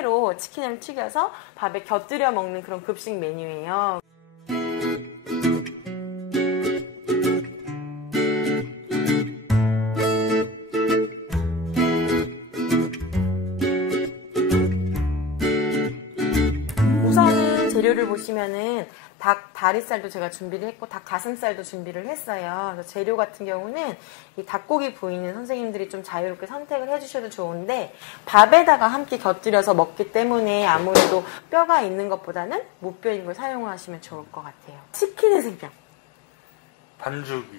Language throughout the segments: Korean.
그대로 치킨을 튀겨서 밥에 곁들여 먹는 그런 급식 메뉴예요. 우선은 재료를 보시면은 닭 다리살도 제가 준비를 했고 닭 가슴살도 준비를 했어요. 그래서 재료 같은 경우는 이 닭고기 부위는 선생님들이 좀 자유롭게 선택을 해주셔도 좋은데 밥에다가 함께 곁들여서 먹기 때문에 아무래도 뼈가 있는 것보다는 무뼈인 걸 사용하시면 좋을 것 같아요. 치킨의 생명.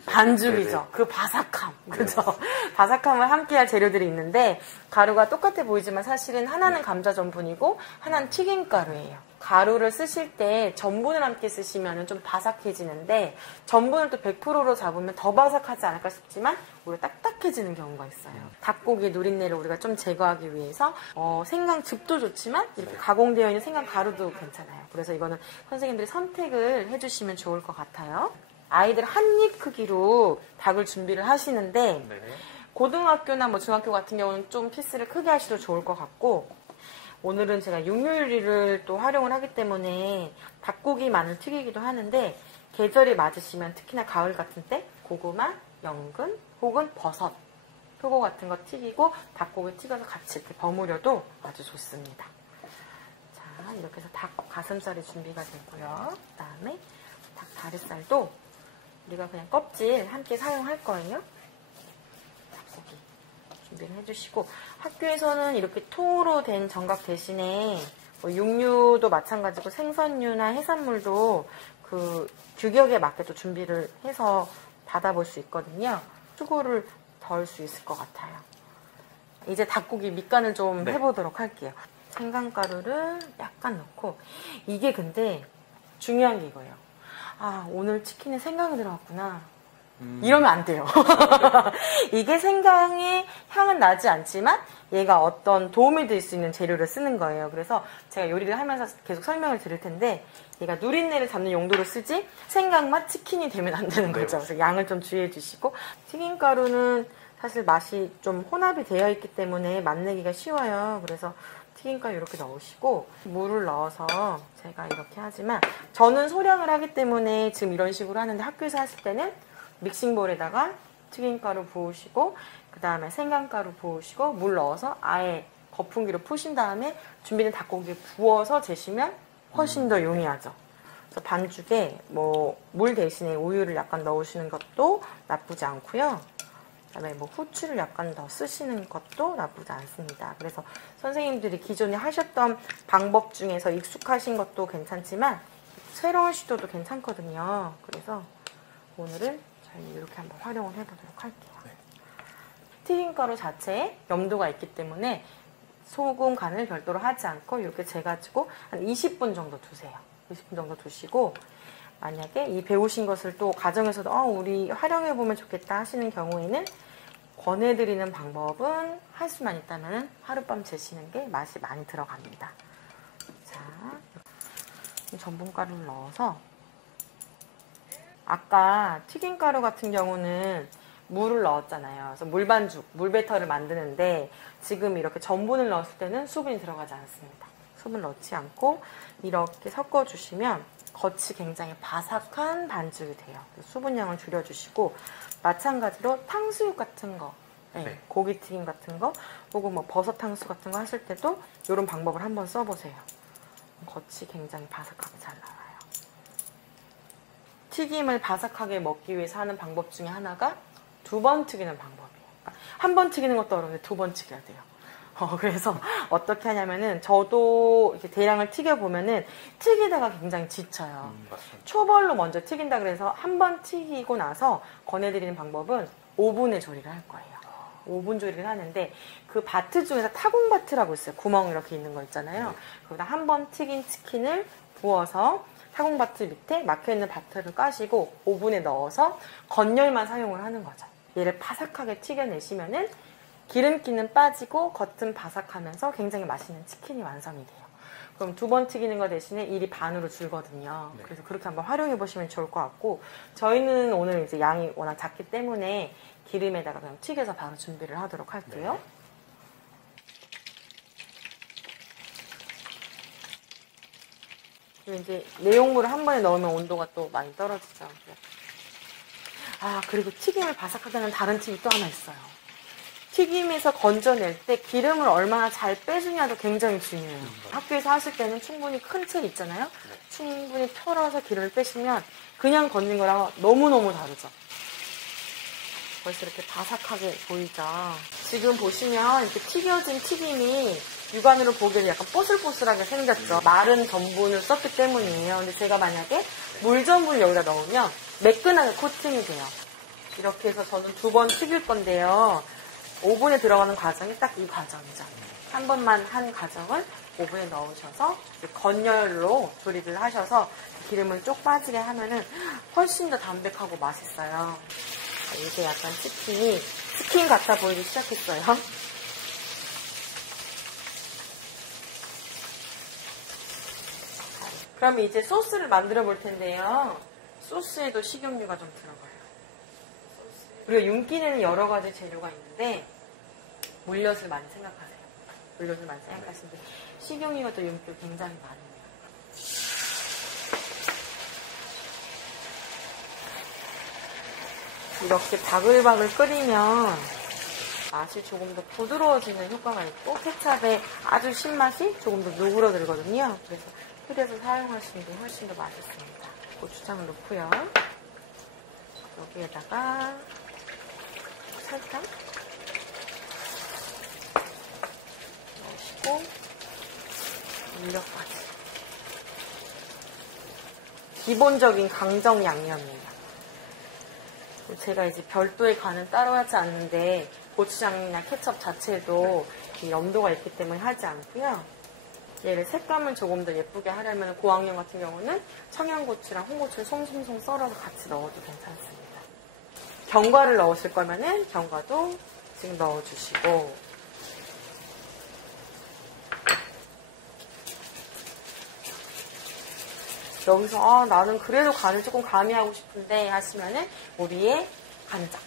반죽이죠. 네네. 그 바삭함. 그죠? 네. 바삭함을 함께할 재료들이 있는데 가루가 똑같아 보이지만 사실은 하나는 네. 감자 전분이고 하나는 튀김가루예요. 가루를 쓰실 때 전분을 함께 쓰시면 좀 바삭해지는데 전분을 또 100%로 잡으면 더 바삭하지 않을까 싶지만 오히려 딱딱해지는 경우가 있어요. 닭고기 누린내를 우리가 좀 제거하기 위해서 생강즙도 좋지만 이렇게 가공되어 있는 생강가루도 괜찮아요. 그래서 이거는 선생님들이 선택을 해주시면 좋을 것 같아요. 아이들 한 입 크기로 닭을 준비를 하시는데 네. 고등학교나 뭐 중학교 같은 경우는 좀 피스를 크게 하셔도 좋을 것 같고 오늘은 제가 육류 요리를 또 활용을 하기 때문에 닭고기만을 튀기기도 하는데 계절이 맞으시면 특히나 가을 같은 때 고구마, 연근 혹은 버섯, 표고 같은 거 튀기고 닭고기 튀겨서 같이 이렇게 버무려도 아주 좋습니다. 자, 이렇게 해서 닭 가슴살이 준비가 되고요. 그 다음에 닭 다리살도 우리가 그냥 껍질 함께 사용할 거예요. 닭고기 준비를 해주시고 학교에서는 이렇게 통으로 된 정각 대신에 뭐 육류도 마찬가지고 생선류나 해산물도 그 규격에 맞게 또 준비를 해서 받아볼 수 있거든요. 수고를 덜 수 있을 것 같아요. 이제 닭고기 밑간을 좀 네. 해보도록 할게요. 생강가루를 약간 넣고 이게 근데 중요한 게 이거예요. 아, 오늘 치킨에 생강이 들어갔구나. 이러면 안 돼요. 이게 생강의 향은 나지 않지만 얘가 어떤 도움이 될 수 있는 재료를 쓰는 거예요. 그래서 제가 요리를 하면서 계속 설명을 드릴 텐데 얘가 누린내를 잡는 용도로 쓰지 생강맛 치킨이 되면 안 되는 거죠. 그래서 양을 좀 주의해 주시고 튀김가루는 사실 맛이 좀 혼합이 되어 있기 때문에 맛내기가 쉬워요. 그래서 튀김가루 이렇게 넣으시고 물을 넣어서 제가 이렇게 하지만 저는 소량을 하기 때문에 지금 이런 식으로 하는데 학교에서 하실 때는 믹싱볼에다가 튀김가루 부으시고 그 다음에 생강가루 부으시고 물 넣어서 아예 거품기로 푸신 다음에 준비된 닭고기 부어서 재시면 훨씬 더 용이하죠. 그래서 반죽에 뭐 물 대신에 우유를 약간 넣으시는 것도 나쁘지 않고요. 그다음에 뭐 후추를 약간 더 쓰시는 것도 나쁘지 않습니다. 그래서 선생님들이 기존에 하셨던 방법 중에서 익숙하신 것도 괜찮지만 새로운 시도도 괜찮거든요. 그래서 오늘은 저희 이렇게 한번 활용을 해보도록 할게요. 네. 튀김가루 자체에 염도가 있기 때문에 소금 간을 별도로 하지 않고 이렇게 재가지고 한 20분 정도 두세요. 20분 정도 두시고 만약에 이 배우신 것을 또 가정에서도 우리 활용해보면 좋겠다 하시는 경우에는 권해드리는 방법은 할 수만 있다면 하룻밤 재시는 게 맛이 많이 들어갑니다. 자, 전분가루를 넣어서 아까 튀김가루 같은 경우는 물을 넣었잖아요. 그래서 물반죽, 물배터를 만드는데 지금 이렇게 전분을 넣었을 때는 수분이 들어가지 않습니다. 수분을 넣지 않고 이렇게 섞어주시면 겉이 굉장히 바삭한 반죽이 돼요. 수분량을 줄여주시고 마찬가지로 탕수육 같은 거, 네. 고기튀김 같은 거 혹은 뭐 버섯 탕수 같은 거 하실 때도 이런 방법을 한번 써보세요. 겉이 굉장히 바삭하게 잘 나와요. 튀김을 바삭하게 먹기 위해서 하는 방법 중에 하나가 2번 튀기는 방법이에요. 그러니까 한 번 튀기는 것도 어려운데 2번 튀겨야 돼요. 그래서 어떻게 하냐면은 저도 이렇게 대량을 튀겨보면은 튀기다가 굉장히 지쳐요. 초벌로 먼저 튀긴다 그래서 한 번 튀기고 나서 권해드리는 방법은 오븐에 조리를 할 거예요. 오븐 조리를 하는데 그 바트 중에서 타공바트라고 있어요. 구멍 이렇게 있는 거 있잖아요. 거기다 한 번 튀긴 치킨을 부어서 타공바트 밑에 막혀있는 바트를 까시고 오븐에 넣어서 건열만 사용을 하는 거죠. 얘를 바삭하게 튀겨내시면은 기름기는 빠지고 겉은 바삭하면서 굉장히 맛있는 치킨이 완성이 돼요. 그럼 2번 튀기는 거 대신에 일이 반으로 줄거든요. 네. 그래서 그렇게 한번 활용해 보시면 좋을 것 같고 저희는 오늘 이제 양이 워낙 작기 때문에 기름에다가 그냥 튀겨서 바로 준비를 하도록 할게요. 그리고 이제 내용물을 한 번에 넣으면 온도가 또 많이 떨어지죠. 아, 그리고 튀김을 바삭하게 하는 다른 팁이 또 하나 있어요. 튀김에서 건져낼 때 기름을 얼마나 잘 빼주냐도 굉장히 중요해요. 학교에서 하실 때는 충분히 큰 틀 있잖아요. 충분히 털어서 기름을 빼시면 그냥 건진 거랑 너무너무 다르죠. 벌써 이렇게 바삭하게 보이죠. 지금 보시면 이렇게 튀겨진 튀김이 육안으로 보기에는 약간 뽀슬뽀슬하게 생겼죠. 마른 전분을 썼기 때문이에요. 근데 제가 만약에 물 전분을 여기다 넣으면 매끈하게 코팅이 돼요. 이렇게 해서 저는 2번 튀길 건데요. 오븐에 들어가는 과정이 딱 이 과정이죠. 한 번만 한 과정을 오븐에 넣으셔서 건열로 조리를 하셔서 기름을 쪽 빠지게 하면은 훨씬 더 담백하고 맛있어요. 이게 약간 치킨 같아 보이기 시작했어요. 그럼 이제 소스를 만들어 볼 텐데요. 소스에도 식용유가 좀 들어가요. 우리가 윤기내는 여러 가지 재료가 있는데 물엿을 많이 생각하세요. 물엿을 많이 생각하시는데 식용유가 또 윤기가 굉장히 많아요. 이렇게 바글바글 끓이면 맛이 조금 더 부드러워지는 효과가 있고 케찹의 아주 신맛이 조금 더 누그러들거든요. 그래서 끓여서 사용하시는 게 훨씬 더 맛있습니다. 고추장을 넣고요. 여기에다가 설탕 넣으시고 물엿까지. 기본적인 강정 양념이에요. 제가 이제 별도의 간은 따로 하지 않는데 고추장이나 케첩 자체도 염도가 있기 때문에 하지 않고요. 얘를 색감을 조금 더 예쁘게 하려면 고학년 같은 경우는 청양고추랑 홍고추를 송송송 썰어서 같이 넣어도 괜찮습니다. 견과를 넣으실 거면은 견과도 지금 넣어주시고 여기서 나는 그래도 간을 조금 가미하고 싶은데 하시면은 우리의 간장.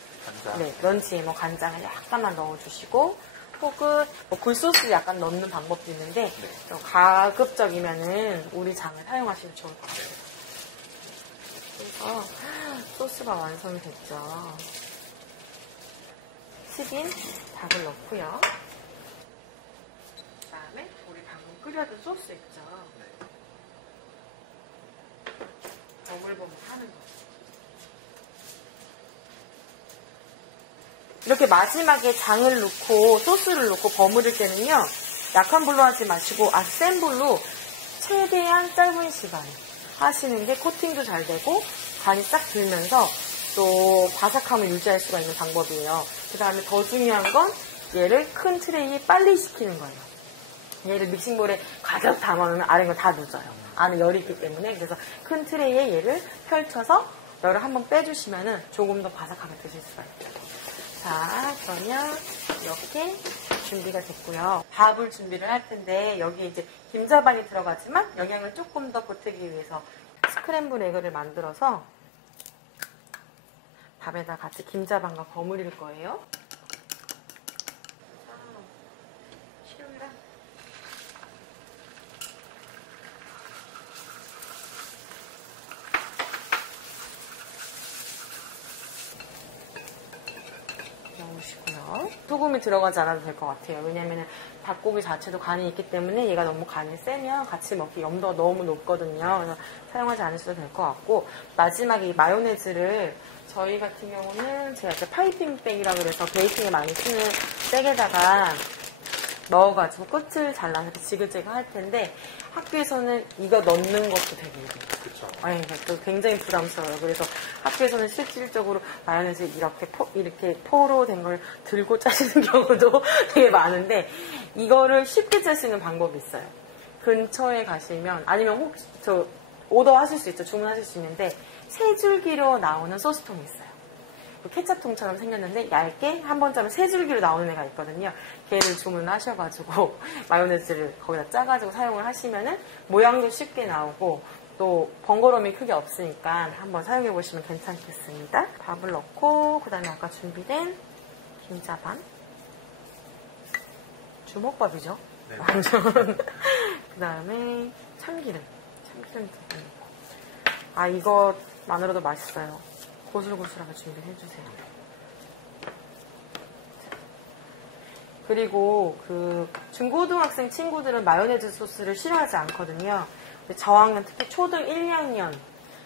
네, 런치에 간장을 약간만 넣어주시고 혹은 굴소스 약간 넣는 방법도 있는데 좀 가급적이면은 우리 장을 사용하시면 좋을 것 같아요. 그래서 소스가 완성이 됐죠. 튀긴 닭을 넣고요. 그 다음에 우리 방금 끓여둔 소스 있죠. 버물버물 하는 거. 이렇게 마지막에 장을 넣고 소스를 넣고 버무릴 때는요. 약한 불로 하지 마시고 아주 센 불로 최대한 짧은 시간 하시는 게 코팅도 잘 되고 간이 싹 들면서 또 바삭함을 유지할 수가 있는 방법이에요. 그 다음에 더 중요한 건 얘를 큰 트레이에 빨리 식히는 거예요. 얘를 믹싱볼에 가득 담아놓으면 아래 거 다 늦어요. 안에 열이 있기 때문에. 그래서 큰 트레이에 얘를 펼쳐서 열을 한번 빼주시면 조금 더 바삭하게 드실 수가 있어요. 자, 그러면 이렇게 준비가 됐고요. 밥을 준비를 할 텐데 여기 이제 김자반이 들어가지만 영양을 조금 더 보태기 위해서 스크램블 에그를 만들어서 밥에다 같이 김자반과 버무릴 거예요. 식용유랑 넣으시고요. 소금이 들어가지 않아도 될 것 같아요. 왜냐면 닭고기 자체도 간이 있기 때문에 얘가 너무 간이 세면 같이 먹기 염도가 너무 높거든요. 그래서 사용하지 않으셔도 될 것 같고 마지막에 이 마요네즈를 저희 같은 경우는 제가 이렇게 파이핑백이라고 그래서 베이킹에 많이 쓰는 백에다가 넣어가지고 끝을 잘라서 지글지글 할 텐데 학교에서는 이거 넣는 것도 되게 그렇죠. 또 굉장히 부담스러워요. 그래서 학교에서는 실질적으로 마요네즈 이렇게 포로 된 걸 들고 짜시는 경우도 되게 많은데 이거를 쉽게 짤 수 있는 방법이 있어요. 근처에 가시면 아니면 혹시 오더 하실 수 있죠. 주문하실 수 있는데 세 줄기로 나오는 소스통이 있어요. 케첩통처럼 생겼는데 얇게 한 번 짜면 세 줄기로 나오는 애가 있거든요. 걔를 주문하셔가지고 마요네즈를 거기다 짜가지고 사용을 하시면은 모양도 쉽게 나오고 또 번거로움이 크게 없으니까 한번 사용해 보시면 괜찮겠습니다. 밥을 넣고 그 다음에 아까 준비된 김자반 주먹밥이죠. 네. 완전 그 다음에 참기름 아, 이것만으로도 맛있어요. 고슬고슬하게 준비해주세요. 그리고 그 중고등학생 친구들은 마요네즈 소스를 싫어하지 않거든요. 근데 저학년, 특히 초등 1, 2학년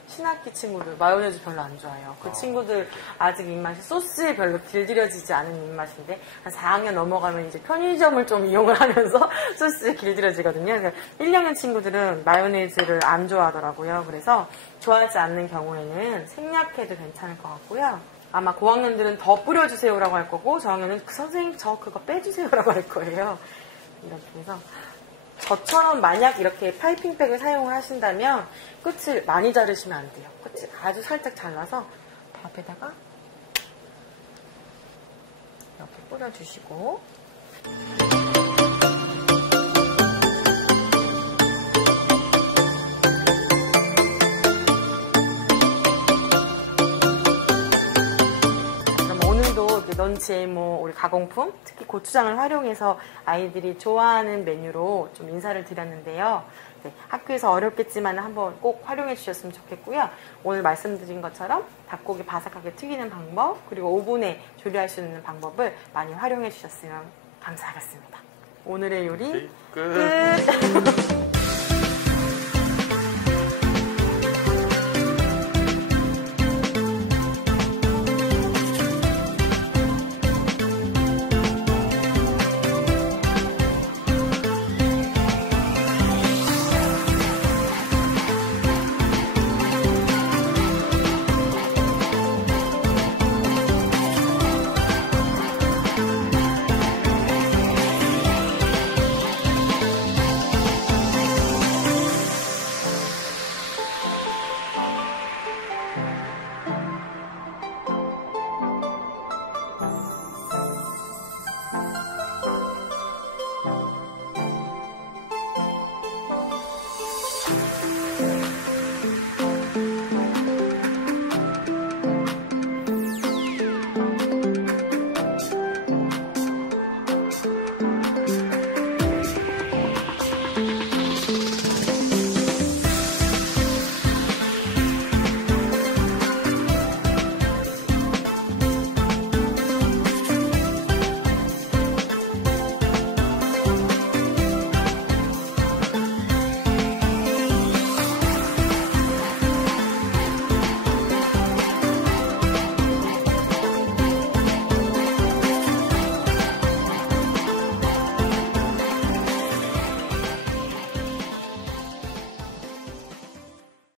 신학기 친구들 마요네즈 별로 안 좋아해요. 그 친구들 아직 입맛이 소스에 별로 길들여지지 않은 입맛인데 한 4학년 넘어가면 이제 편의점을 좀 이용을 하면서 소스에 길들여지거든요. 그러니까 1, 2학년 친구들은 마요네즈를 안 좋아하더라고요. 그래서 좋아하지 않는 경우에는 생략해도 괜찮을 것 같고요. 아마 고학년들은 더 뿌려주세요라고 할 거고 저학년은 선생님 저 그거 빼주세요라고 할 거예요. 이렇게 해서 저처럼 만약 이렇게 파이핑백을 사용을 하신다면 끝을 많이 자르시면 안 돼요. 끝을 아주 살짝 잘라서 밥에다가 이렇게 뿌려주시고 런치에 뭐 우리 가공품, 특히 고추장을 활용해서 아이들이 좋아하는 메뉴로 좀 인사를 드렸는데요. 네, 학교에서 어렵겠지만 한번 꼭 활용해 주셨으면 좋겠고요. 오늘 말씀드린 것처럼 닭고기 바삭하게 튀기는 방법, 그리고 오븐에 조리할 수 있는 방법을 많이 활용해 주셨으면 감사하겠습니다. 오늘의 요리 끝!